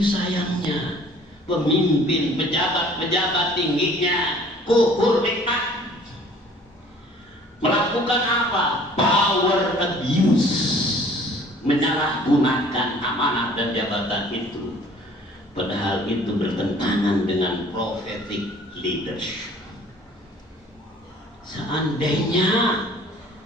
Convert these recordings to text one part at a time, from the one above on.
Tapi sayangnya pemimpin, pejabat-pejabat tingginya kufur nikmat. Melakukan apa? Power abuse, menyalahgunakan amanah dan jabatan itu, padahal itu bertentangan dengan prophetic leadership. Seandainya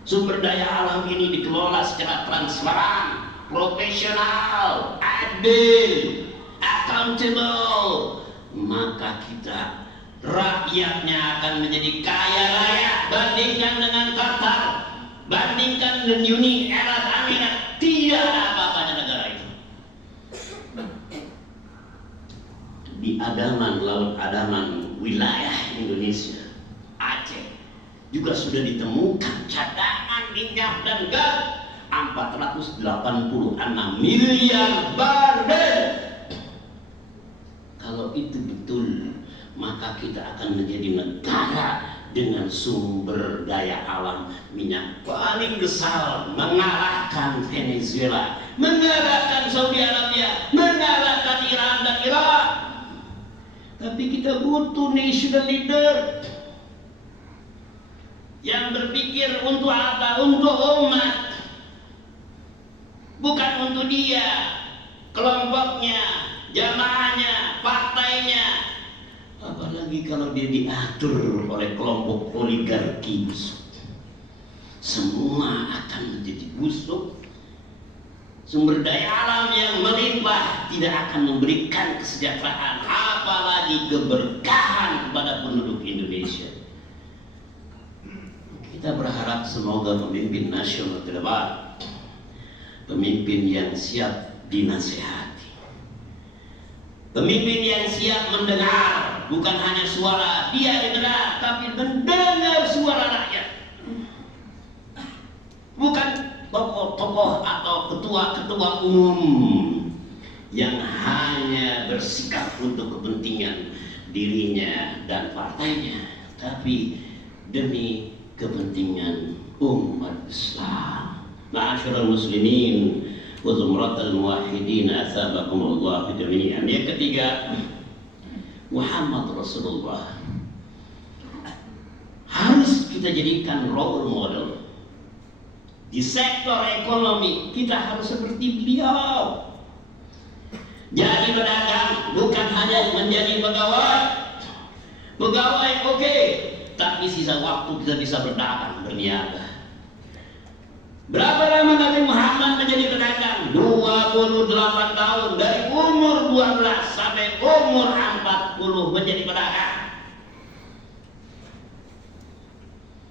sumber daya alam ini dikelola secara transparan, profesional, adil, accountable, maka kita rakyatnya akan menjadi kaya raya. Bandingkan dengan Qatar, bandingkan dengan Uni Emirat Arab, tidak ada apa-apanya negara itu. Di Andaman, Laut Andaman, wilayah Indonesia, Aceh, juga sudah ditemukan cadangan minyak dan gas 486 miliar barel. Kalau itu betul, maka kita akan menjadi negara dengan sumber daya alam minyak paling besar, mengalahkan Venezuela, mengalahkan Saudi Arabia, mengalahkan Iran dan Irak. Tapi kita butuh national leader yang berpikir untuk apa? Untuk umat, bukan untuk dia, kelompoknya, jamaahnya, partainya. Apalagi kalau dia diatur oleh kelompok oligarki busuk, semua akan menjadi busuk. Sumber daya alam yang melimpah tidak akan memberikan kesejahteraan, apalagi keberkahan kepada penduduk Indonesia. Kita berharap semoga pemimpin nasional ke depan, pemimpin yang siap dinasihati, pemimpin yang siap mendengar, bukan hanya suara dia didengar, tapi mendengar suara rakyat. Bukan tokoh-tokoh atau ketua-ketua umum yang hanya bersikap untuk kepentingan dirinya dan partainya, tapi demi kepentingan umat Islam. Ma'asyiral muslimin wa zumratal muwahhidin, atsabakumullah jami'an. Yang ketiga, Muhammad Rasulullah harus kita jadikan role model. Di sektor ekonomi kita harus seperti beliau. Jadi pedagang bukan hanya menjadi pegawai. Pegawai oke, tapi sisa waktu kita bisa berdagang, berniaga. Berapa lama Nabi Muhammad menjadi pedagang? 28 tahun, dari umur 12 sampai umur 40 menjadi pedagang.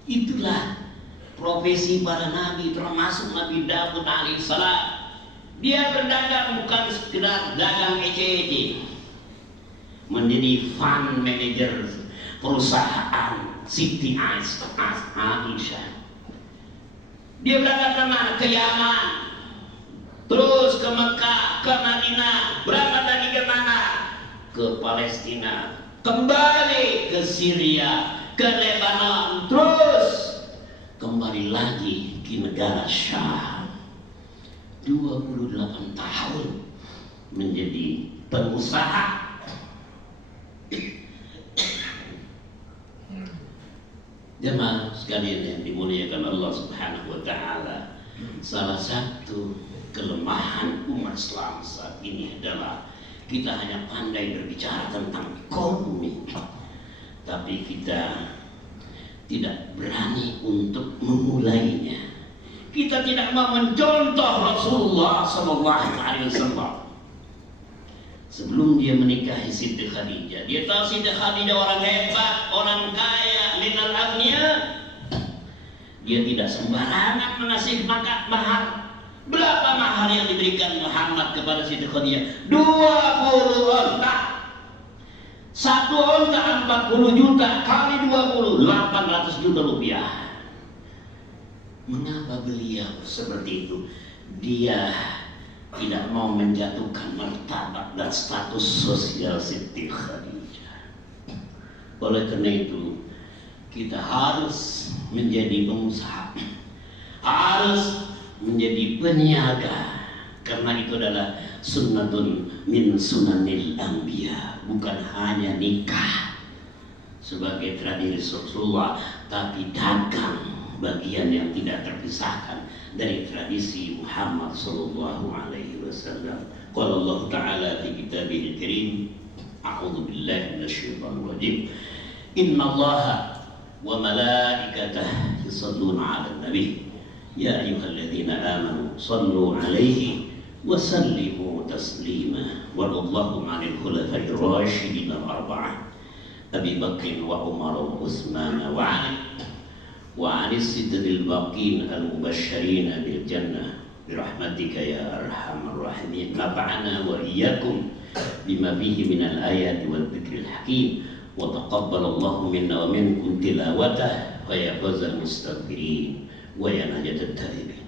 Itulah profesi para nabi, termasuk Nabi Daud alaihissalam. Dia berdagang bukan sekedar dagang ece-ece, menjadi fund manager perusahaan Siti Aisyah. Dia berangkat kemana? Ke Yaman, terus ke Mekah, ke Madinah, berangkat lagi ke mana? Ke Palestina, kembali ke Syria, ke Lebanon, terus kembali lagi ke negara Syam. 28 tahun menjadi pengusaha. Jemaah sekalian yang dimuliakan Allah Subhanahu wa taala, salah satu kelemahan umat Islam saat ini adalah kita hanya pandai berbicara tentang ekonomi, tapi kita tidak berani untuk memulainya. Kita tidak mau mencontoh Rasulullah SAW. Sebelum dia menikahi Siti Khadijah, dia tahu Siti Khadijah orang hebat, orang kaya, minal agniya. Dia tidak sembarangan mengasih mahar. Berapa mahar yang diberikan Muhammad kepada Siti Khadijah? 20 onta. Satu onta 40 juta kali 20, 800 juta rupiah. Mengapa beliau seperti itu? Dia tidak mau menjatuhkan martabat dan status sosial Siti Khadijah. Oleh karena itu, kita harus menjadi pengusaha, harus menjadi peniaga, karena itu adalah sunnatun min sunanil anbiya, bukan hanya nikah sebagai tradisi Rasulullah, tapi dagang bagian yang tidak terpisahkan dari tradisi Muhammad sallallahu alaihi wasallam. Qala Allah Ta'ala fi kitabihil karim, a'udzu billahi minasyaitonir rajim. Innallaha wa malaikatahu yusholluna 'alan nabi ya ayyuhalladzina amanu shallu 'alaihi wa sallimu taslima. Wallahu 'anil khulafa'ir rasyidin al-arba'ah Abi Bakr wa Umar wa Utsman wa 'Ali wa 'anis sittatil baqin al-mubasysyirin bil jannah birahmatika ya arhamar rahimin. Nafa'ana wa iyyakum bima fihi minal ayati wal dzikril hakim wa taqabbalallahu minna wa minkum tilawatah wa ya fawzal mustaghfirin wa ya najatat taibin.